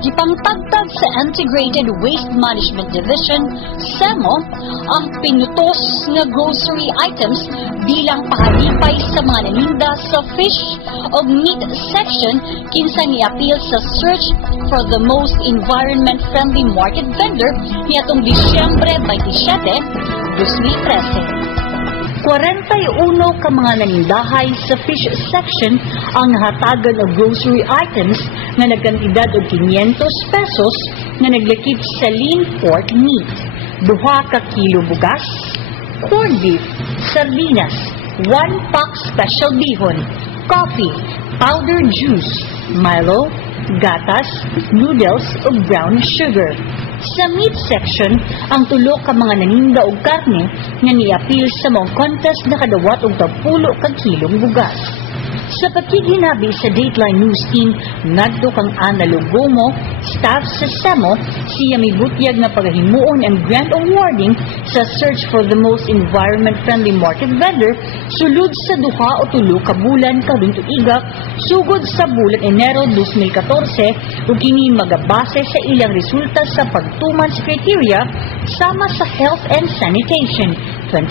Gipangtagtag sa Integrated Waste Management Division, SEMO, ang pinutos nga grocery items bilang pahalipay sa mga naninda sa fish o meat section kinsa ni-appeal sa search for the most environment-friendly market vendor niatong Disyembre 27, 2013. 41 ka mga nanindahay sa fish section ang nahatagan og grocery items nga nagkantidad og 500 pesos nga naglakip sa lean pork meat, 2 ka kilo bugas, corned beef, sardinas, 1 pack special bihon, coffee, powdered juice, Milo, gatas, noodles ug brown sugar. Sa meat section, ang tulo ka mga naninda og karne nga ni-appeal sa mong contest na kadawat og 10 ka kilong bugas. Sa pagkiginabi sa Dateline News Team, ngadto kang Ana Lugomo, staff sa SEMO, siya may butyag nga paghimuon ang grant awarding sa search for the most environment-friendly market vendor sulod sa 2 o 3 ka bulan karong tuiga sugod sa bulan Enero 2014 ug kini magabase sa ilang resulta sa pagtuman sa criteria sama sa health and sanitation 20%,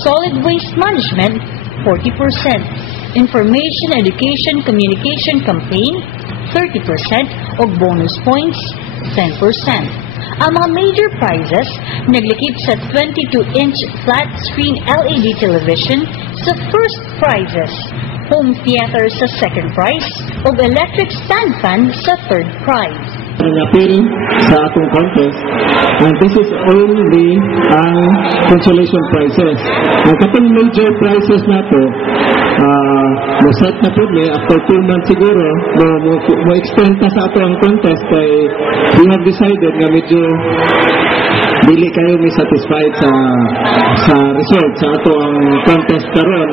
solid waste management 40%, information, education, communication campaign, 30%, o bonus points, 10%. Ang mga major prizes naglakip sa 22-inch flat-screen LED television sa first prizes, home theater sa second prize, o electric stand fan sa third prize. Appeal sa atong contest, and this is only ang consolation prizes. Ang katong major prizes nato, set na po after 2 months siguro, mo extend pa sa ato ang contest kay we have decided nga medyo dili kayo may satisfied sa result sa ato ang contest karon.